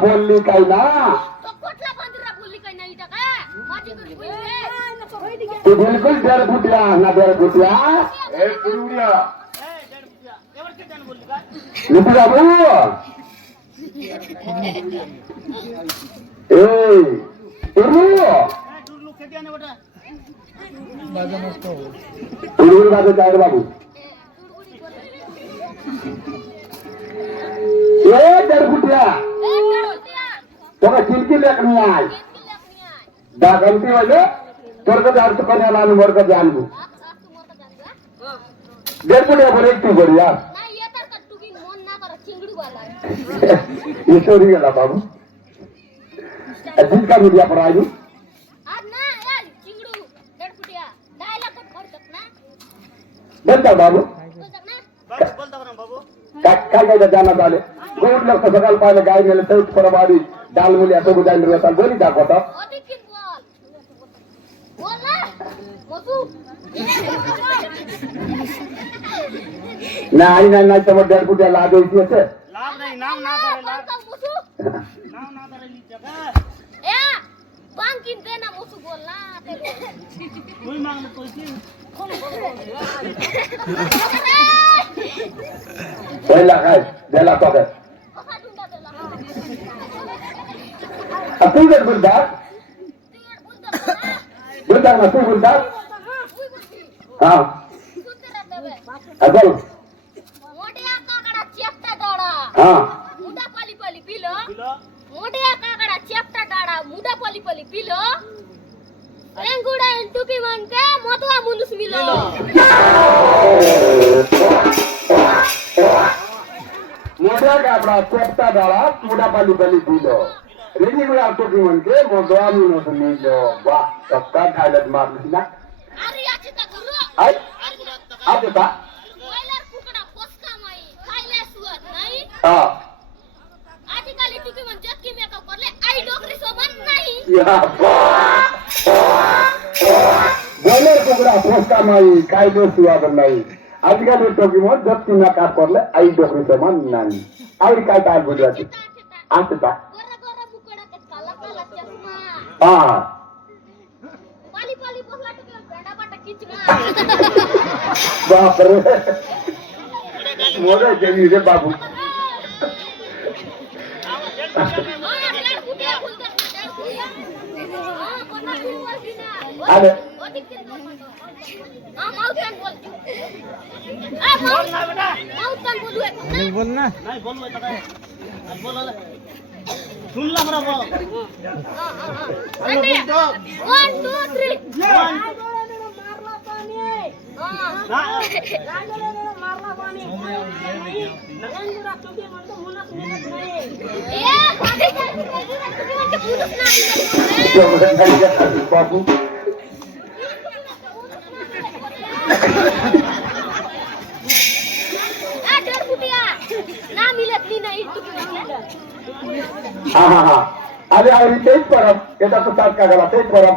बोलली काही ना तू बिलकुल डेढ़ फुटिया ना डेढ़ फुटिया निपु बाबू बाबू चार बाबू डेढ़ फुटिया তোকে চিলকি লেখনি আয় দা গন্তি হইলে তোর কাছে আর তো কনে লালু মোর কাছে আনবো দেখবো না বলে একটু করি আর না এটার কা টুকি মন না করে চিংড়ি वाला ये सॉरी गला बाबू जिनका मीडिया पर आई आज ना यार चिंगड़ू 1.5 फुटिया 2 लाख तक खर्च ना बोलता बाबू बोलता ना बाबू काय जाना डाले गोड लोग तो सकाल पाले गाय मेले तो परवाड़ी डाल मुली ऐसे गुजाइन रहता बोली जा कोता बोल ना मसू ना तो 1.5 फुटिया ला दे इसी से लाभ नहीं नाम ना करे लाभ मसू नाम ना करे ली जगह ए पान किन देना मसू बोल ना कोई मांग ले कोई की पहला है देला तो है अब तू इधर बोल ना तू बोल हाँ अगल मोटिया काकड़ा चेप्टा डाड़ा हाँ मुदा पाली पाली पीलो मोटिया काकड़ा चेप्टा डाड़ा मुदा पाली पाली पीलो रेंगुड़ा टुकी मन के मोतवा मुनुस मिलो मोटा काकड़ा चेप्टा डाड़ा मुदा पाली पाली पीलो रेंगुड़ा टुकी मन के मोतवा मुनुस मिलो वाह सबका थाईलैंड मार लेना अरे अच्छी तक गुरु आई आप बता बॉयलर कुकड़ा पोस्का माई खाइले सुअर नहीं हां आजकल टुकी मन जत की मेकअप करले आई डोकरी सोबन नहीं या बॉयलर कुकड़ा पोस्का माई खाइले सुअर नहीं आजकल टुकी मन जत की मेकअप करले आई डोकरी सोबन नहीं और काय काय बोल रहा थी आता गोरा गोरा मुकड़ा के काला काला चश्मा हां पाली पाली पोसला टुकी बेड़ा बाटा खींचना बाप रे मोरे जमी रे बाबू अरे बोल ना नहीं बोल बोल सुन ला हमरा बोल 1 2 3 मारला पानी बाबू हाँ हाँ हाँ अरे अरे तेज परम এটা তো তার কাগলা তেজ परम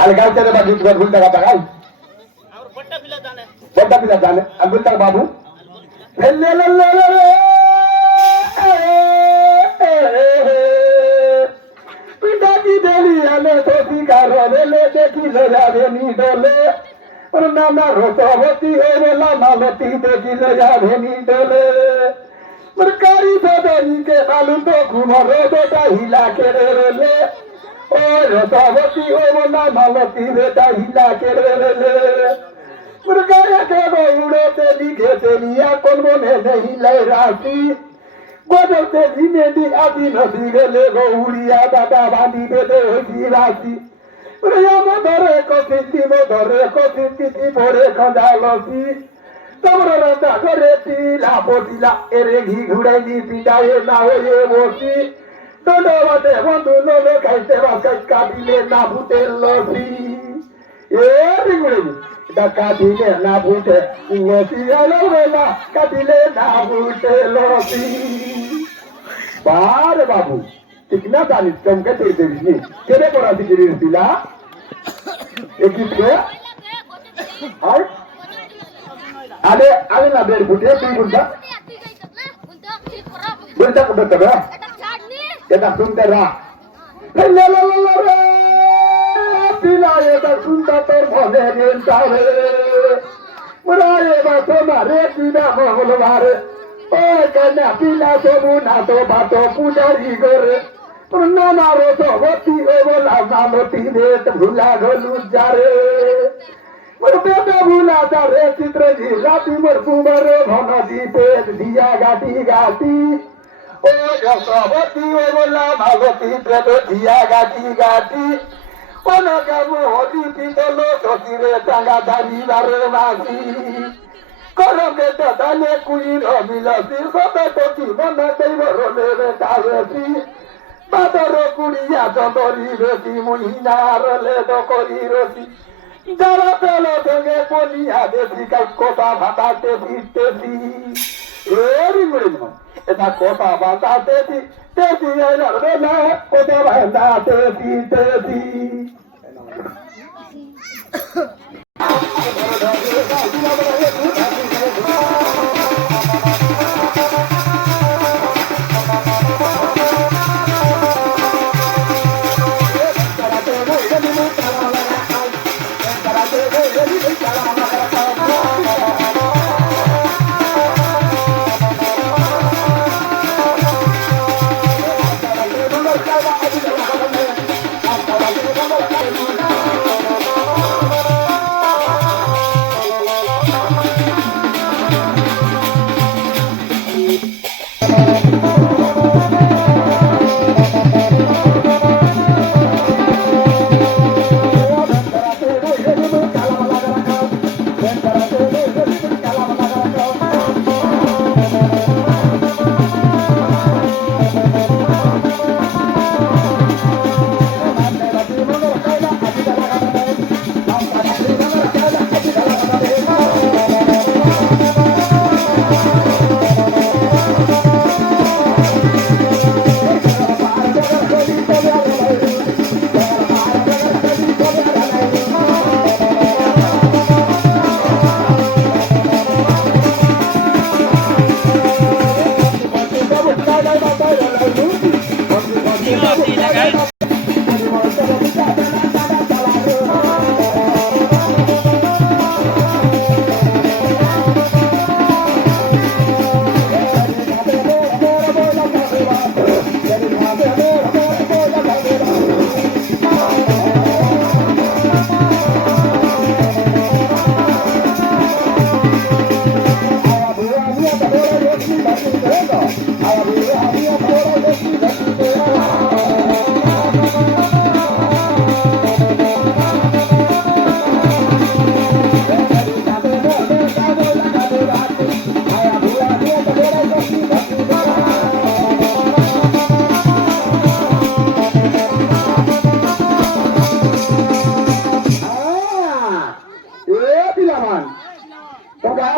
अरे गाँव चले बाबू तुझे भूल तक आता गाँव बड़ा पिला जाने अब भूल तक बाबू ले ले ले ले ले पिता की डेली आले तो सिकारो ले ले देखी ले जावे नी डोले और नाना रोसवती है वेला मालती देखी ले जावे नी डोले मरकारी सदनी के मालूम तो घुमरो बेटा हिला के रे ले ओ रोसवती है वेला मालती बेटा हिला के रे ले मुर्गाया के उड़ो ते लिखे ते लिया कौन ने नहीं ले राशि गोदो ते जीने दी आदि नदी ले गो उड़िया दादा बांधी बेटे होती राशि प्रिया धरे को सिद्धि भोरे खंडालसी तमरो रंदा करे तिला पोतिला एरे घी घुड़ाई पिटाए ना हो ये बोसी दोडो वाटे बंधु लो कैसे वाके काटिले ना फुटे लोसी ए रिंगुड़ी दा काटिले ना फुटे लोसी आलो वेला काटिले ना फुटे लोसी बार बाबू कितना तारीफ कम के तेरे देवी केरे कोरा दिगिरी दिला एक ही पे और आले आले ना बेर फुटे तू बुंदा बुंदा को बता এটা শুনতে রা লা লা লা রে পিলা এটা শুনতে তোর মনে গেলতারে মুরারে বাতো মারে দিনা মঙ্গলবারে ও কন্যা পিলা সবু না তো বাতো পূজারি করে পুণ্য মারো তো গতি ও বলা মালতি রে ভুলা গলু যারে মোর বেটা ভুলা যারে চিত্র জি রাতি মোর কুমারে ভন দিতে দিয়া গাটি গাটি ओ जसवती ओ बोला भगवती प्रेत दिया गाटी गाटी ओ नगमु होती पितलो सोतिरे टांगा धारी बारे मासी करो के तले कुई रमिलसी सते तोती मन देव रोले रे तावेसी बादरो कुड़िया जंदरी रेसी मुहिना रले दो करी रोसी जरा पेलो देंगे पोलिया देसी का कोटा भाताते बीतेसी एरी मुड़िनो এটা কথা বাতাতে তেতি রে না কথা বাতাতে তেতি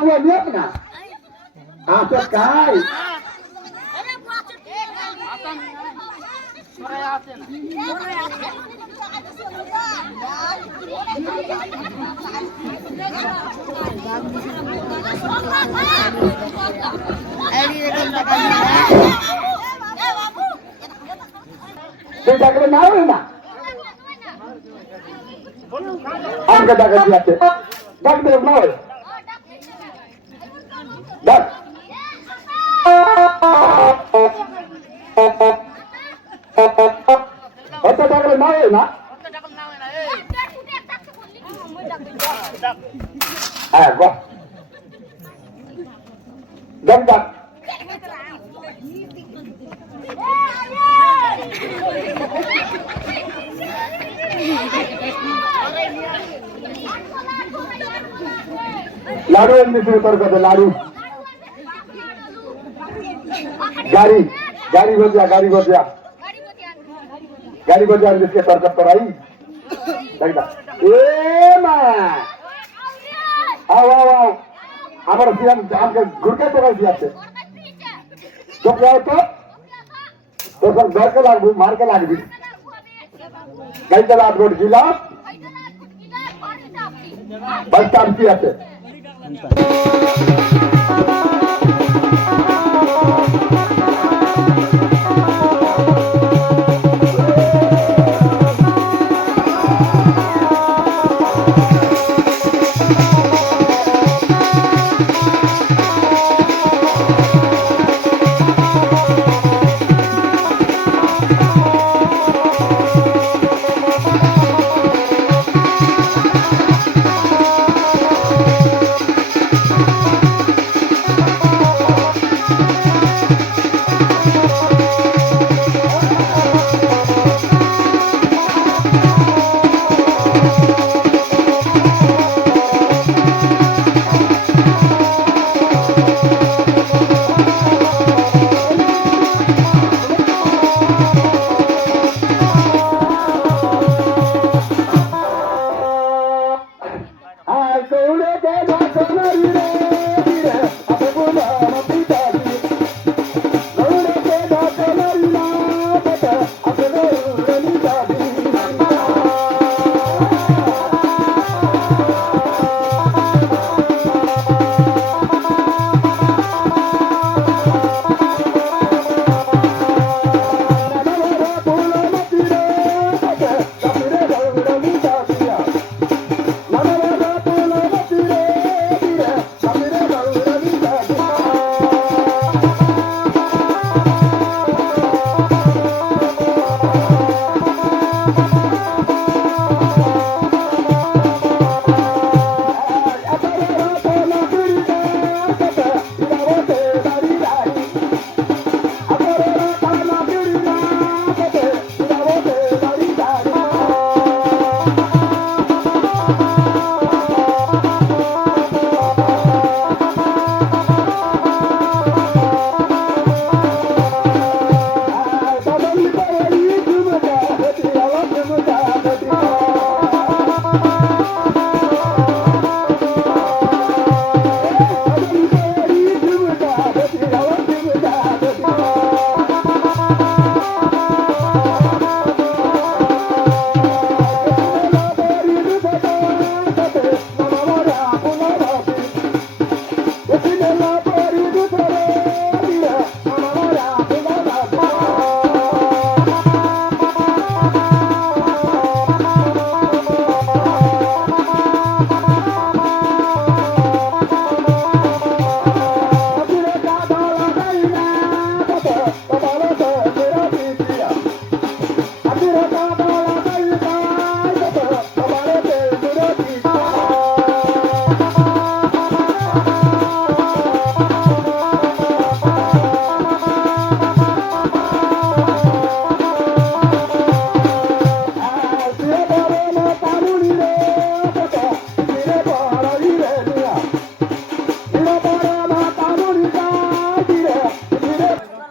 buah niat na. Asal kai. Kita kena naik na. Angkat angkat dia tu. Dak dia naik. Dak. Otak dak kena naik na. Gua. Dak dak. लाडू अंदर उतर कर लाडू गाड़ी गाड़ी हो गया गाड़ी हो गया गाड़ी हो गया जिसके तरकत पर आई देखा ए मां आओ आओ आओ हमारा सियान आपके गुरके तो कर दिया थे तो क्या होता तो सब घर के लाग मार के लाग भी कई चला रोड जिला बस स्टॉप किया थे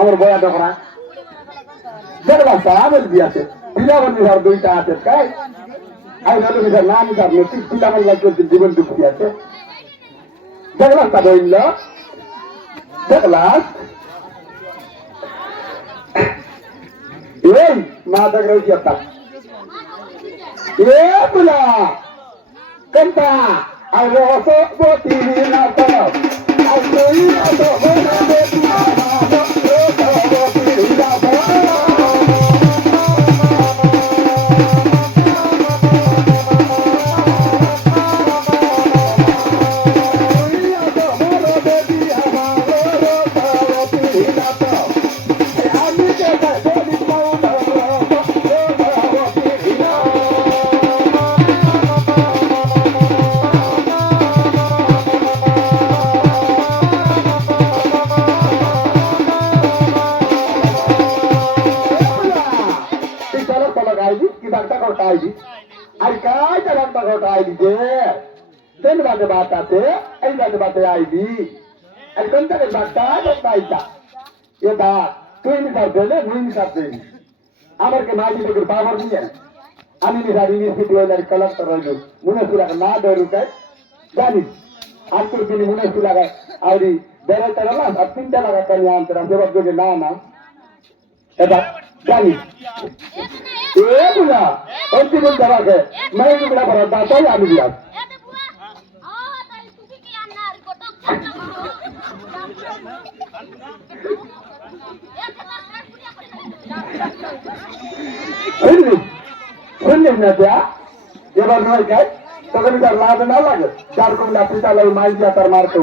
আমার বয়া দেখরা দেখবা সাহাবেল বিয়াছে পিলাবন বিহার দুইটা আছে কাই আই নালু বিহার নাম বিহার নতি পিলাবন লাগছে জীবন দুঃখী আছে দেখলাম তা বলল দেখলাম এই মা দেখলে কি একটা এ বুলা কেনটা আর রসো বতি না তো আর তুই না তো বলে বতি না তো বতি না তো আর काय चलता घोटा आईडी जे दिन बाटे बात आते आई बाटे आईडी আর কোনটা বাটা বাটা এটা তুই নিতে দেলে মুই নিতে দেই আমার কে মাঝি থেকে পাওয়ার নিয়ে আমি নিসারি নিস্তি ওইলার কালেক্টর হইলো মনে সুরা না ধরু কাই জানি আর তোর দিন মনে সুরা আউরি বেড়াতে না আর তিনটা লাগা কানি আনতে জবাব দিবে না না এটা জানি এ বুলা অন্তিম দেবাকে मैं बुला पर दाता ही आमी दिया শুনলি না দিয়া এবার নয় খাই তখন তার লাভ না লাগে চার কমলা পিতা লাগে মাই দিয়া তার মারতো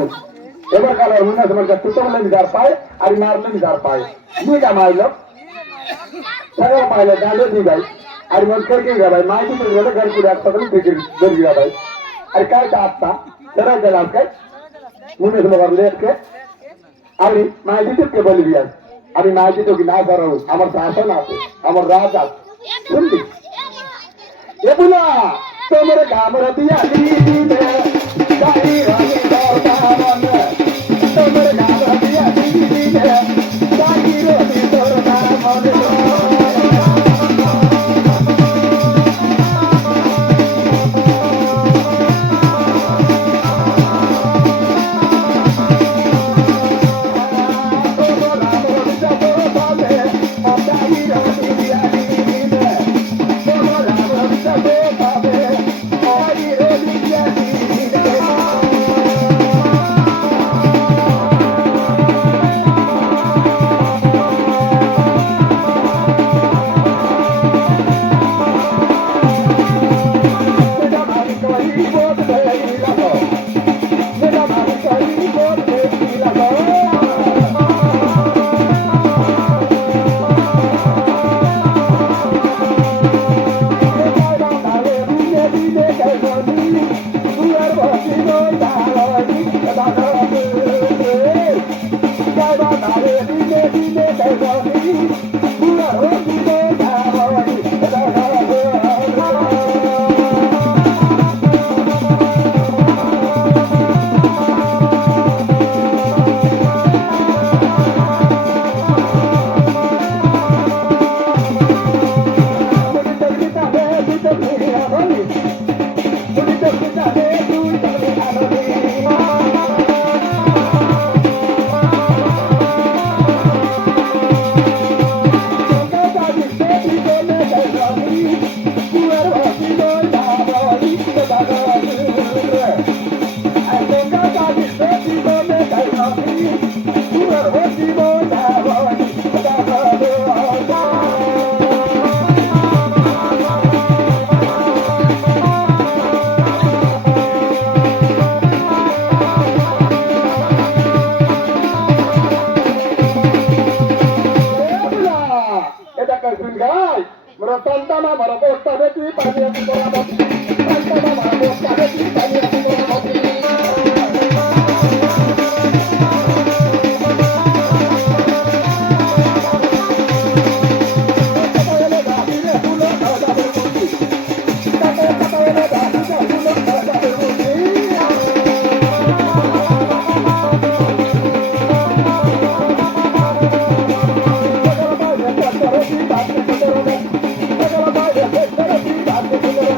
এবার কালার মনে তোমার কাছে তুতো বলে যার পায় আর মারলে যার পায় দুইটা মাইল সারা পাইলে ডালে দি ভাই আর মন करके गया भाई माई की तो घर को रात तक बिगड़ गिर गया भाई अरे काय आता जरा जला के मुने से मगर लेट के अरे माई जी के बोल दिया अरे माई जी तो की ना करो हमर शासन आते हमर राज आते सुन ली ये बोला तो मेरे गांव रतिया दी दे गाड़ी रानी दौड़ता मन तो मेरे गांव रतिया दी दे गाड़ी रानी दौड़ता मन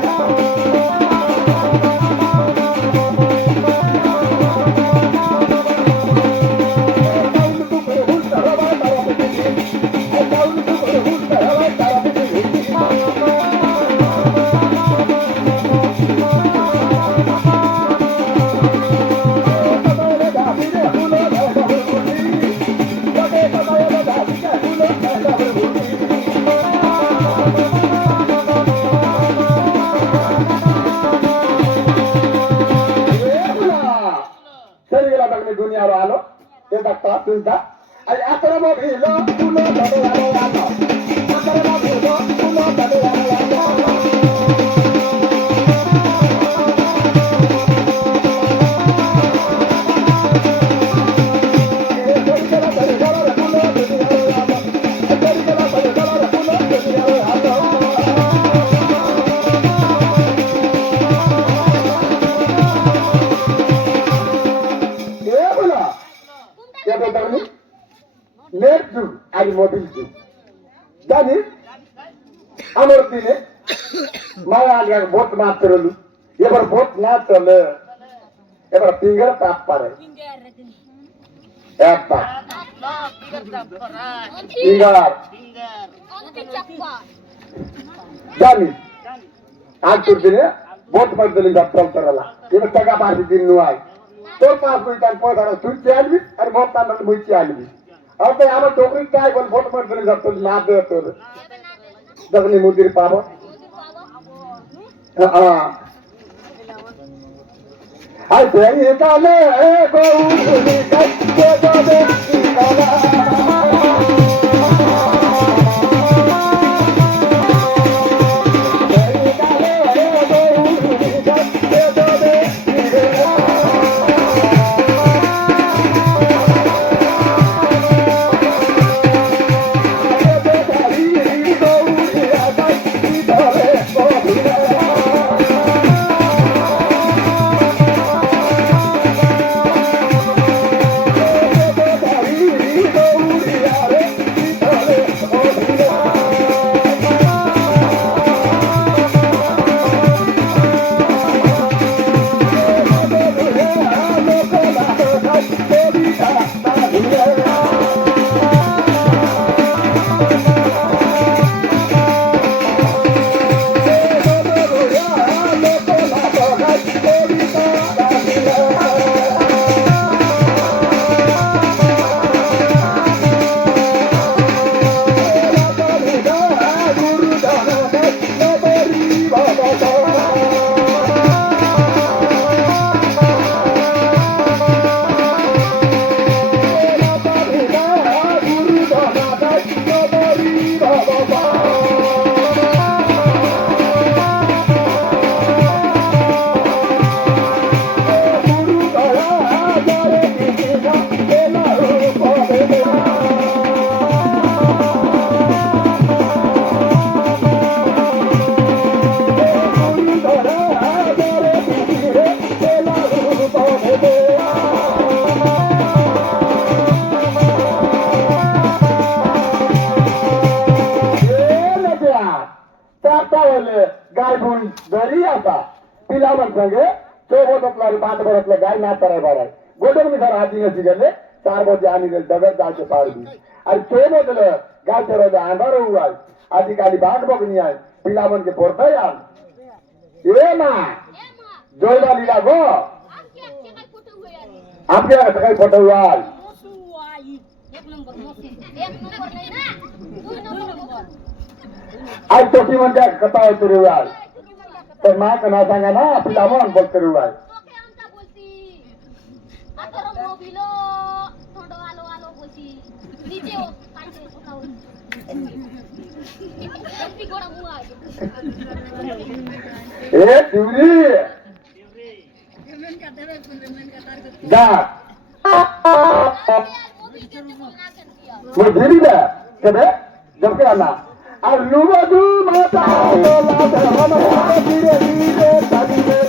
Thank you. আর আলো এটা তা চিন্তা আর এতরে মভিল তুলো তবে আলো আলো এতরে মভিল তুলো তবে আলো আলো নেট যুগ আর মোবিল যুগ জানিস আমার দিনে মায়া আগে ভোট মারতে রলু এবার ভোট না চলে এবার ফিঙ্গার তাপ পারে এক তাপ ফিঙ্গার জানিস আজ তোর দিনে ভোট মারতে চলতে রলা এবার টাকা পাঁচ দিন নয় তোর 5 কুইন্টাল পয়সা তুই চাইবি আর ভোট তার বুঝতে আনবি ওকে আমার চাকরি চাই বল ভোট মারতে যত না দেয় তোর যখন মুদির পাবো আর ভেঙে কালে গৌরী কাছে যাবে গাই না তারাই বাড়ায় গোটের মিঠার হাতি গেছি গেলে 4 বজে আনি গেলে ডবের যাইতে পারবি আর কে বদলে গাই চলে আন্ধার উড়াই আজকালি বাঘ বক নিয়ে আয় পিলামনকে পড়তাই আন এ মা জয়লা লীলা গো আপনি টাকায় ফটো উড়াই आज तो की मन क्या कथा है तेरे यार तो माँ का ना सांगा ना पिलामन बोलते रुआई ए दिवरी जा वो धीरे जा कदे जब के आना আর লুবাদু মাতা তোলা ধরে ধীরে ধীরে